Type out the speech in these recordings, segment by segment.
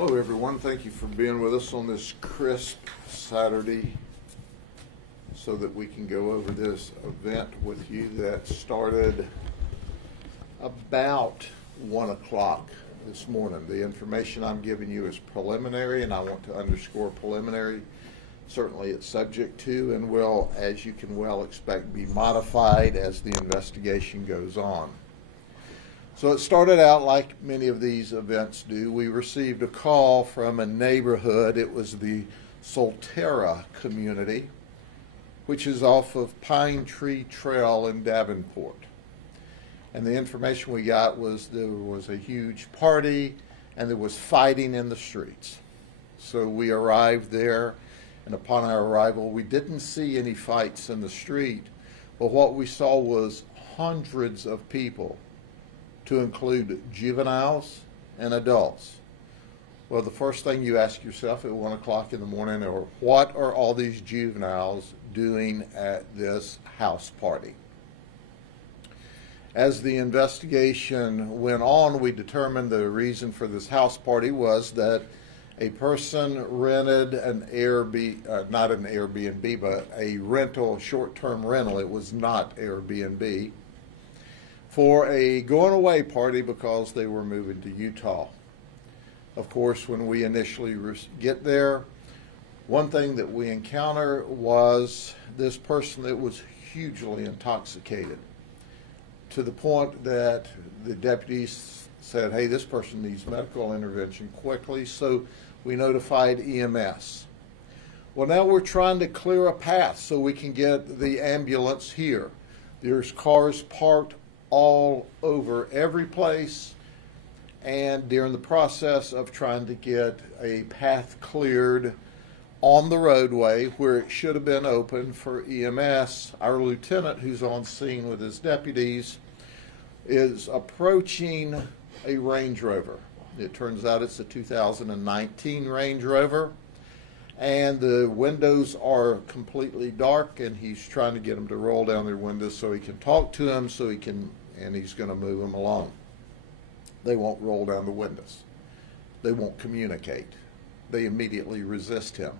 Hello everyone, thank you for being with us on this crisp Saturday so that we can go over this event with you that started about 1 o'clock this morning. The information I'm giving you is preliminary, and I want to underscore preliminary. Certainly it's subject to and will, as you can well expect, be modified as the investigation goes on. So it started out like many of these events do. We received a call from a neighborhood. It was the Solterra community, which is off of Pine Tree Trail in Davenport. And the information we got was there was a huge party and there was fighting in the streets. So we arrived there, and upon our arrival, we didn't see any fights in the street, but what we saw was hundreds of people, to include juveniles and adults. Well, the first thing you ask yourself at 1 o'clock in the morning are, what are all these juveniles doing at this house party? As the investigation went on, we determined the reason for this house party was that a person rented an Airbnb, not an Airbnb, but a rental, short-term rental. It was not Airbnb, for a going away party because they were moving to Utah. Of course, when we initially get there, one thing that we encounter was this person that was hugely intoxicated, to the point that the deputies said, hey, this person needs medical intervention quickly, so we notified EMS. Well, now we're trying to clear a path so we can get the ambulance here. There's cars parked all over every place, and during the process of trying to get a path cleared on the roadway where it should have been open for EMS, our lieutenant, who's on scene with his deputies, is approaching a Range Rover. It turns out it's a 2019 Range Rover, and the windows are completely dark, and he's trying to get them to roll down their windows so he can talk to them, and he's going to move them along. They won't roll down the windows. They won't communicate. They immediately resist him.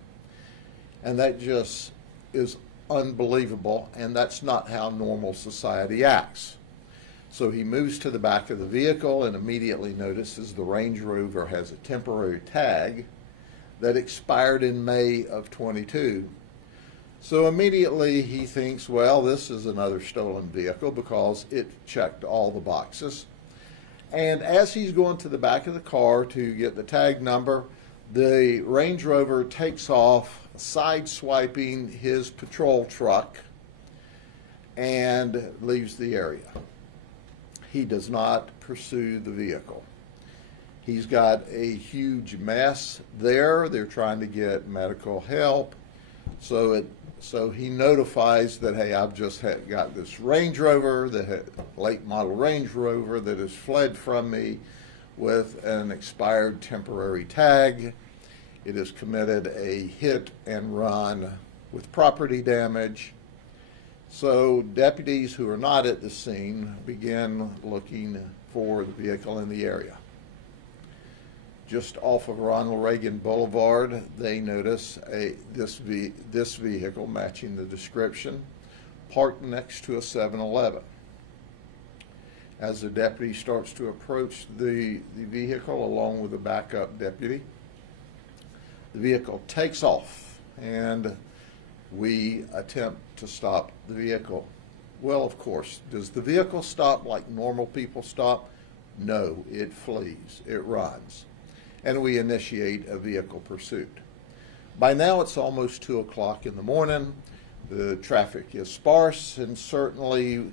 And that just is unbelievable, and that's not how normal society acts. So he moves to the back of the vehicle and immediately notices the Range Rover has a temporary tag that expired in May of 22. So immediately he thinks, well, this is another stolen vehicle because it checked all the boxes. And as he's going to the back of the car to get the tag number, the Range Rover takes off, sideswiping his patrol truck, and leaves the area. He does not pursue the vehicle. He's got a huge mess there. They're trying to get medical help. So he notifies that, hey, I've just got this Range Rover, the late model Range Rover, that has fled from me with an expired temporary tag. It has committed a hit and run with property damage. So deputies who are not at the scene begin looking for the vehicle in the area. Just off of Ronald Reagan Boulevard, they notice this vehicle matching the description, parked next to a 7-Eleven. As the deputy starts to approach the vehicle along with a backup deputy, the vehicle takes off, and we attempt to stop the vehicle. Well, of course, does the vehicle stop like normal people stop? No, it flees, it runs. And we initiate a vehicle pursuit. By now it's almost 2 o'clock in the morning. The traffic is sparse, and certainly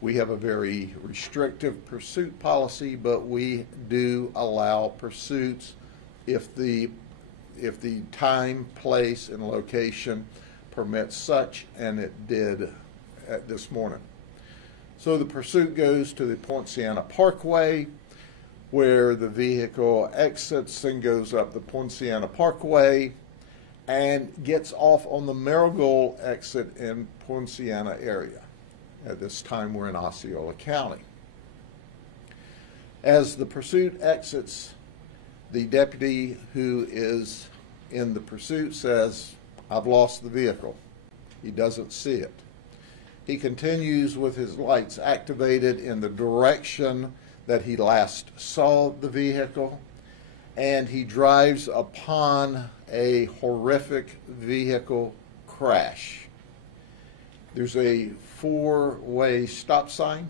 we have a very restrictive pursuit policy, but we do allow pursuits if the time, place, and location permits such, and it did at this morning. So the pursuit goes to the Poinciana Parkway, where the vehicle exits and goes up the Poinciana Parkway and gets off on the Marigold exit in Poinciana area. At this time, we're in Osceola County. As the pursuit exits The deputy who is in the pursuit says, "I've lost the vehicle." He doesn't see it. He continues with his lights activated in the direction that he last saw the vehicle, and he drives upon a horrific vehicle crash. There's a four-way stop sign,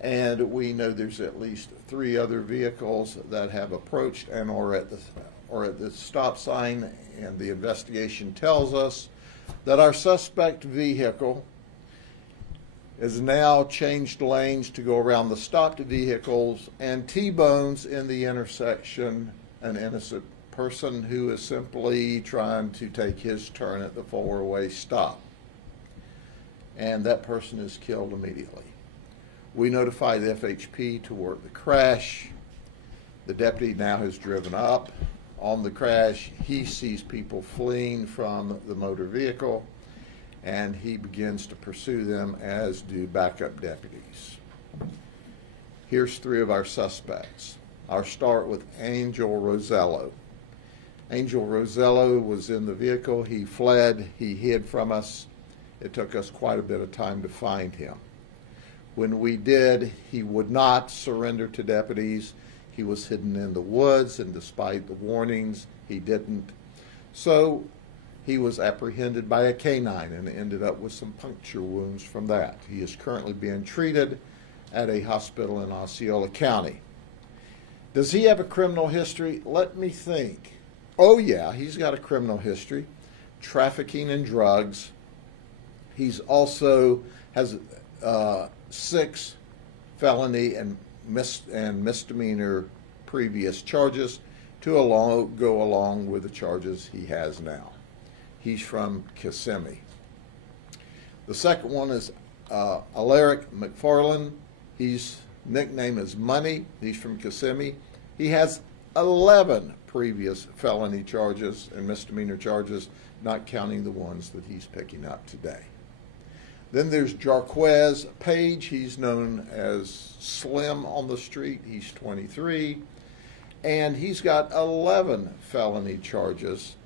and we know there's at least three other vehicles that have approached and are at the stop sign, and the investigation tells us that our suspect vehicle has now changed lanes to go around the stopped vehicles and T-bones in the intersection an innocent person who is simply trying to take his turn at the four-way stop. And that person is killed immediately. We notify the FHP to work the crash. The deputy now has driven up on the crash. He sees people fleeing from the motor vehicle, and he begins to pursue them, as do backup deputies. Here's three of our suspects. I'll start with Angel Rosello. Angel Rosello was in the vehicle. He fled. He hid from us. It took us quite a bit of time to find him. When we did, he would not surrender to deputies. He was hidden in the woods, and despite the warnings, he didn't. So he was apprehended by a canine and ended up with some puncture wounds from that. He is currently being treated at a hospital in Osceola County. Does he have a criminal history? Let me think. Oh yeah, he's got a criminal history. Trafficking in drugs. He's also has 6 felony and misdemeanor previous charges to go along with the charges he has now. He's from Kissimmee. The second one is Alaric McFarland. His nickname is Money. He's from Kissimmee. He has 11 previous felony charges and misdemeanor charges, not counting the ones that he's picking up today. Then there's Jarquez Page. He's known as Slim on the street. He's 23, and he's got 11 felony charges,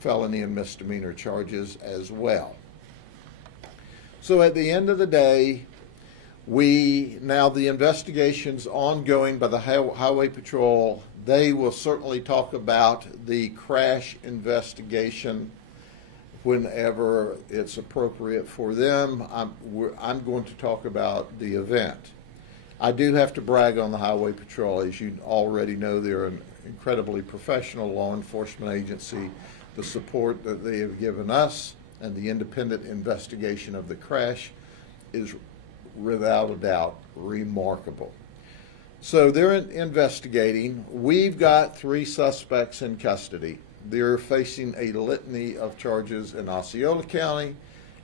felony and misdemeanor charges as well. So at the end of the day, the investigation's ongoing by the Highway Patrol. They will certainly talk about the crash investigation whenever it's appropriate for them. I'm going to talk about the event. I do have to brag on the Highway Patrol. As you already know, they're an incredibly professional law enforcement agency. The support that they have given us and the independent investigation of the crash is without a doubt remarkable. So they're investigating. We've got 3 suspects in custody. They're facing a litany of charges in Osceola County,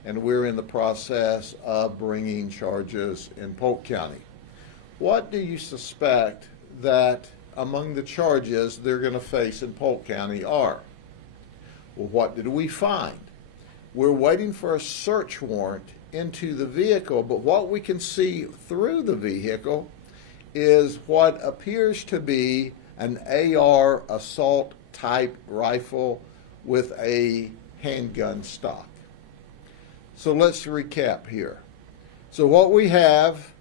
and we're in the process of bringing charges in Polk County. What do you suspect that among the charges they're going to face in Polk County are? Well, what did we find? We're waiting for a search warrant into the vehicle, but what we can see through the vehicle is what appears to be an AR assault type rifle with a handgun stock. So let's recap here. So what we have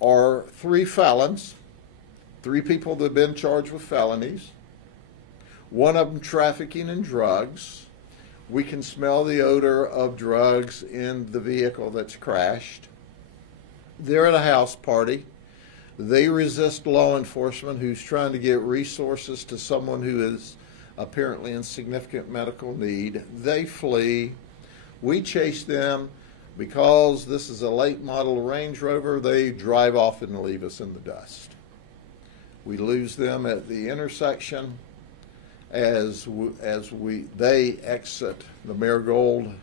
are 3 felons, 3 people that have been charged with felonies, one of them trafficking in drugs. We can smell the odor of drugs in the vehicle that's crashed. They're at a house party. They resist law enforcement who's trying to get resources to someone who is apparently in significant medical need. They flee. We chase them. Because this is a late model Range Rover, they drive off and leave us in the dust. We lose them at the intersection as they exit the Marigold,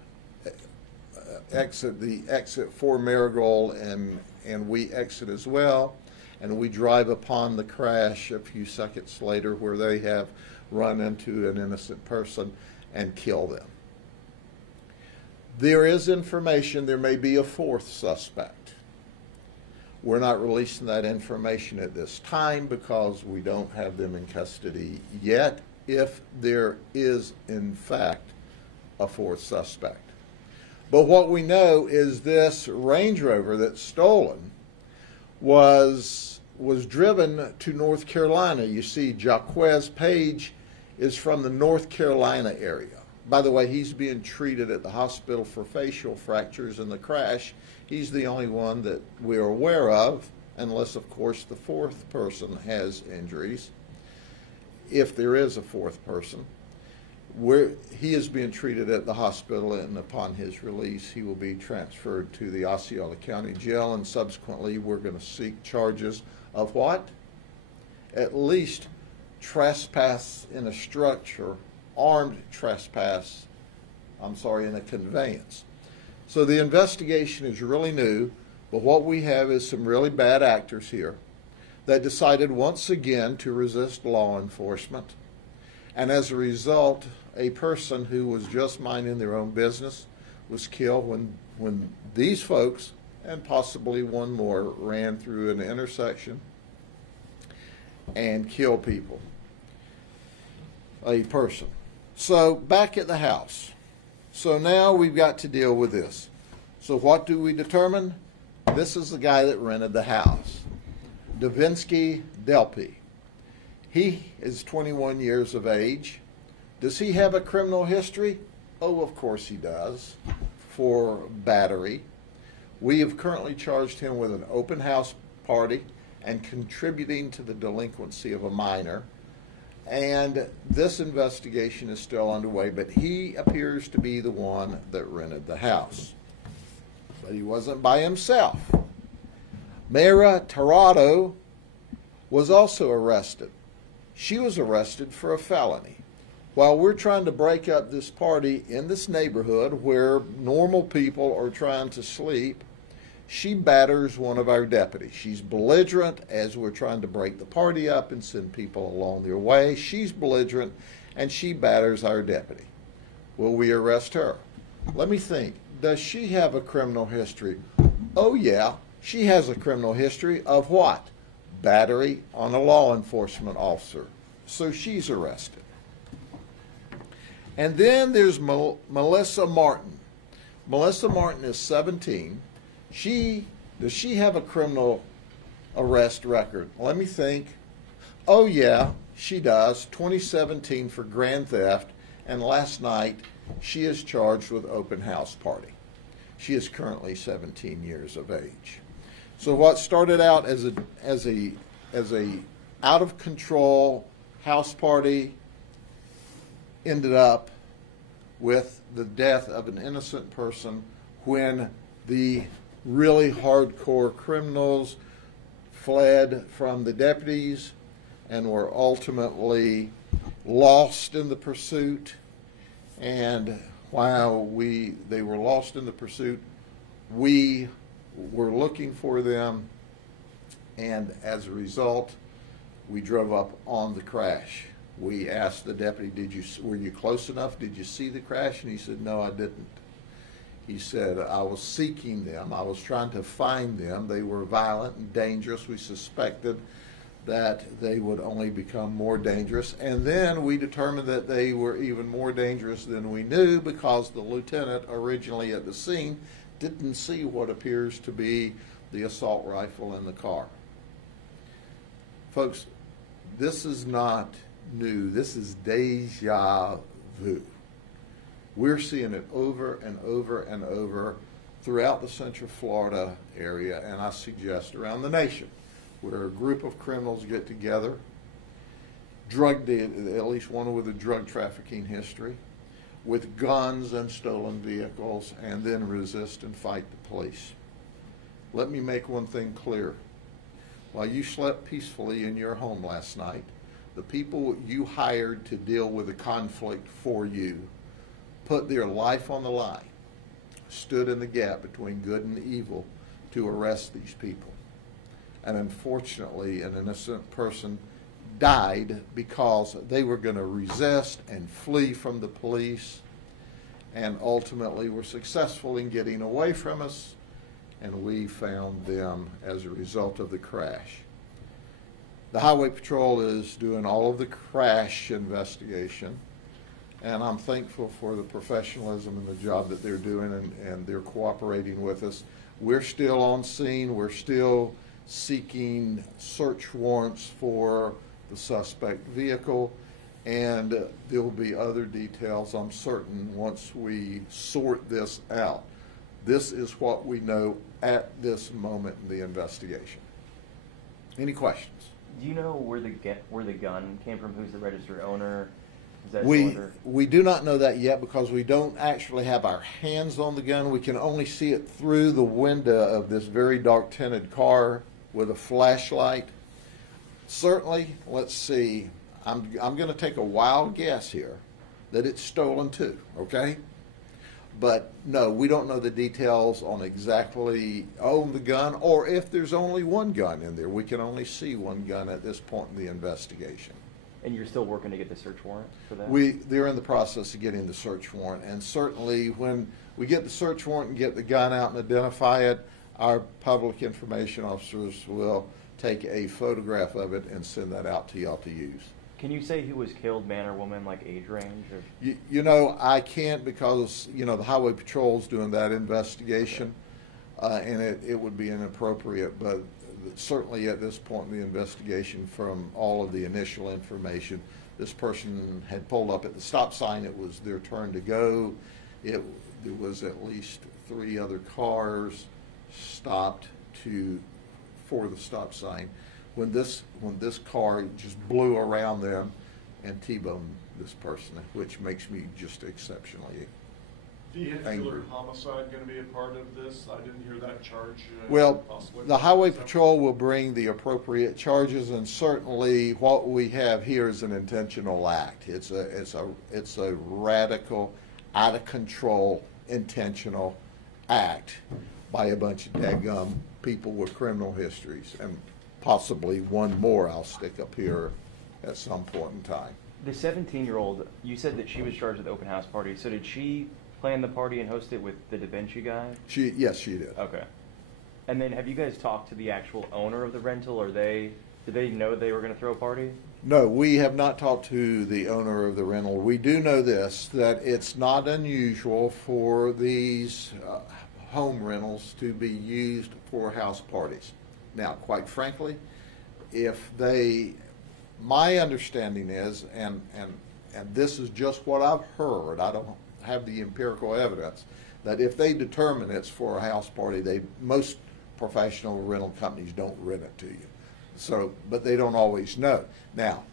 exit for Marigold, and we exit as well, and we drive upon the crash a few seconds later where they have run into an innocent person and kill them. There is information there may be a 4th suspect. We're not releasing that information at this time because we don't have them in custody yet, if there is, in fact, a fourth suspect. But what we know is this Range Rover that's stolen was driven to North Carolina. You see, Jaquez Page is from the North Carolina area. By the way, he's being treated at the hospital for facial fractures in the crash. He's the only one that we're aware of, unless, of course, the fourth person has injuries. If there is a fourth person, he is being treated at the hospital, and upon his release, he will be transferred to the Osceola County Jail, and subsequently, we're going to seek charges of what? At least trespass in a structure, armed trespass, in a conveyance. So the investigation is really new, but what we have is some really bad actors here that decided once again to resist law enforcement. And as a result, a person who was just minding their own business was killed when these folks, and possibly one more, ran through an intersection and killed people, a person. So back at the house. So now we've got to deal with this. So what do we determine? This is the guy that rented the house, Davinsky Delpy. He is 21 years of age. Does he have a criminal history? Oh, of course he does, for battery. We have currently charged him with an open house party and contributing to the delinquency of a minor. And this investigation is still underway, but he appears to be the one that rented the house. But he wasn't by himself. Mayra Tirado was also arrested. She was arrested for a felony. While we're trying to break up this party in this neighborhood where normal people are trying to sleep, she batters one of our deputies. She's belligerent as we're trying to break the party up and send people along their way. She's belligerent and she batters our deputy. Will we arrest her? Let me think. Does she have a criminal history? Oh yeah, she has a criminal history of what? Battery on a law enforcement officer. So she's arrested. And then there's Melissa Martin. Melissa Martin is 17. Does she have a criminal arrest record? Let me think. Oh yeah, she does. 2017 for grand theft, and last night she is charged with open house party. She is currently 17 years of age. So what started out as a out of control house party ended up with the death of an innocent person when the really hardcore criminals fled from the deputies and were ultimately lost in the pursuit. And while they were lost in the pursuit, we were looking for them, and as a result, we drove up on the crash. We asked the deputy, were you close enough? Did you see the crash? And he said, no, I didn't. He said, I was seeking them. I was trying to find them. They were violent and dangerous. We suspected that they would only become more dangerous. And then we determined that they were even more dangerous than we knew because the lieutenant originally at the scene didn't see what appears to be the assault rifle in the car. Folks, this is not new. This is deja vu. We're seeing it over and over and over throughout the Central Florida area, and I suggest around the nation, where a group of criminals get together, at least one with a drug trafficking history, with guns and stolen vehicles, and then resist and fight the police. Let me make one thing clear. While you slept peacefully in your home last night, the people you hired to deal with the conflict for you put their life on the line, stood in the gap between good and evil to arrest these people. And unfortunately, an innocent person died because they were going to resist and flee from the police, and ultimately were successful in getting away from us and we found them as a result of the crash. The Highway Patrol is doing all of the crash investigation, and I'm thankful for the professionalism and the job that they're doing, and they're cooperating with us. We're still on scene. We're still seeking search warrants for the suspect vehicle, and there will be other details, I'm certain, once we sort this out. This is what we know at this moment in the investigation. Any questions? Do you know where the gun came from? Who's the registered owner? Is that we do not know that yet because we don't actually have our hands on the gun. We can only see it through the window of this very dark tinted car with a flashlight. Certainly, let's see, I'm going to take a wild guess here that it's stolen too, okay? But no, we don't know the details on exactly the gun, or if there's only one gun in there. We can only see one gun at this point in the investigation. And you're still working to get the search warrant for that? They're in the process of getting the search warrant, and certainly when we get the search warrant and get the gun out and identify it, our public information officers will take a photograph of it and send that out to y'all to use. Can you say who was killed, man or woman, like age range? Or? You know, I can't because, you know, the Highway Patrol's doing that investigation, and it would be inappropriate, but certainly at this point in the investigation, from all of the initial information, this person had pulled up at the stop sign. It was their turn to go. There was at least 3 other cars stopped for the stop sign when this car just blew around them and T-boned this person, which makes me just exceptionally Vehicular angry. homicide going to be a part of this? I didn't hear that charge. Well, possibly. the Highway Patrol will bring the appropriate charges, and certainly what we have here is an intentional act. It's a radical, out of control, intentional act by a bunch of daggum people with criminal histories, and possibly one more I'll stick up here at some point in time. The 17-year-old, you said that she was charged with the open house party. So did she plan the party and host it with the Da Vinci guy? Yes, she did. Okay. And then have you guys talked to the actual owner of the rental, or did they know they were going to throw a party? No, we have not talked to the owner of the rental. We do know this, that it's not unusual for these home rentals to be used for house parties. Now, quite frankly, my understanding is, and this is just what I've heard, I don't have the empirical evidence, that if they determine it's for a house party, most professional rental companies don't rent it to you. So, but they don't always know. Now,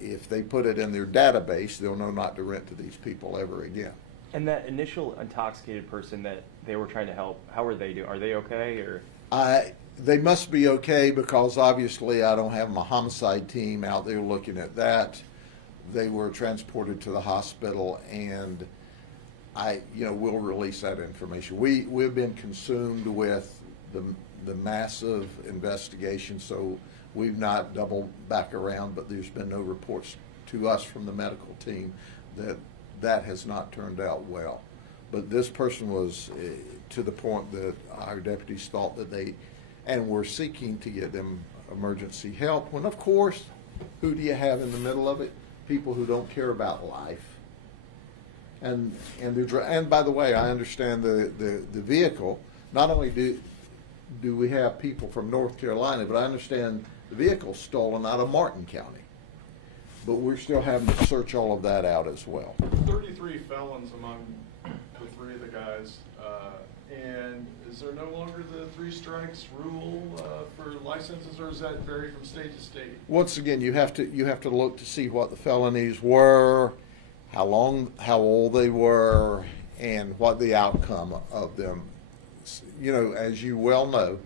if they put it in their database, they'll know not to rent to these people ever again. And that initial intoxicated person that they were trying to help, how are they doing? Are they okay, or? They must be okay because obviously I don't have my homicide team out there looking at that. They were transported to the hospital, and we'll release that information. We've been consumed with the massive investigation, so we've not doubled back around, but there's been no reports to us from the medical team that has not turned out well. But this person was to the point that our deputies thought that and we're seeking to get them emergency help, when of course, who do you have in the middle of it? People who don't care about life. And by the way, I understand the vehicle. Not only do we have people from North Carolina, but I understand the vehicle stolen out of Martin County. But we're still having to search all of that out as well. 33 felons among the 3 of the guys. And is there no longer the 3 strikes rule for licenses, or does that vary from state to state? Once again, you have to look to see what the felonies were, how old they were, and what the outcome of them. You know, as you well know,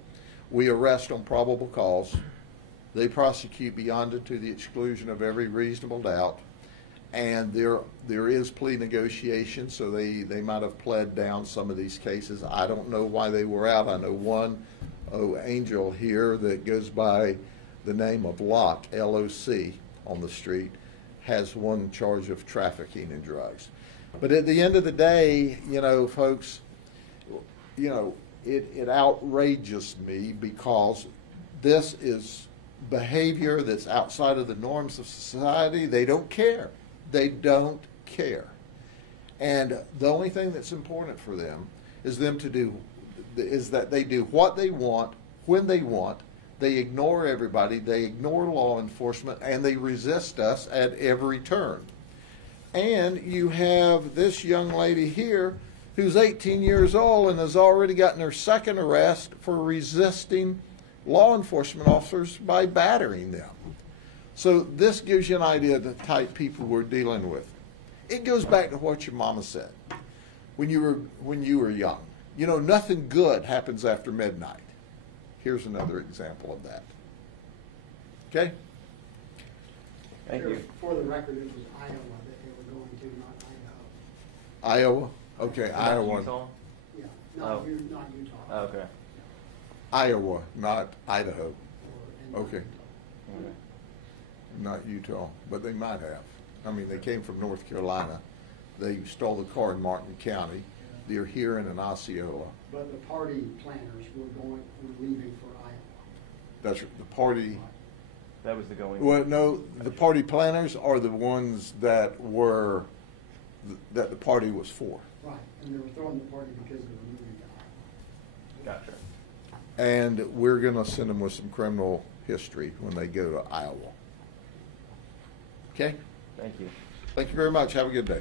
we arrest on probable cause. They prosecute beyond it to the exclusion of every reasonable doubt. And there is plea negotiation, so they might have pled down some of these cases. I don't know why they were out. I know one angel here that goes by the name of Locke, L-O-C, on the street, has one charge of trafficking in drugs. But at the end of the day, folks, it outrages me because this is behavior that's outside of the norms of society. They don't care. They don't care. And the only thing that's important for them is that they do what they want, when they want. They ignore everybody. They ignore law enforcement, and they resist us at every turn. And you have this young lady here who's 18 years old and has already gotten her second arrest for resisting law enforcement officers by battering them. So this gives you an idea of the type of people we're dealing with. It goes back to what your mama said when you were young. You know, nothing good happens after midnight. Here's another example of that. Okay? Thank you. For the record, it was Iowa that they were going to, not Idaho. Iowa? Okay, Not Iowa. Utah? Yeah, Oh. not Utah. Oh, okay. Iowa, not Idaho. Or- Okay. Okay. Not Utah, but they might have. I mean, they came from North Carolina. They stole the car in Martin County. They're here in Osceola. But the party planners were leaving for Iowa. That's the party. That was the going. Well, no, the party planners are the ones that the party was for. Right, and they were throwing the party because they were moving to Iowa. Gotcha. And we're going to send them with some criminal history when they go to Iowa. Okay? Thank you. Thank you very much. Have a good day.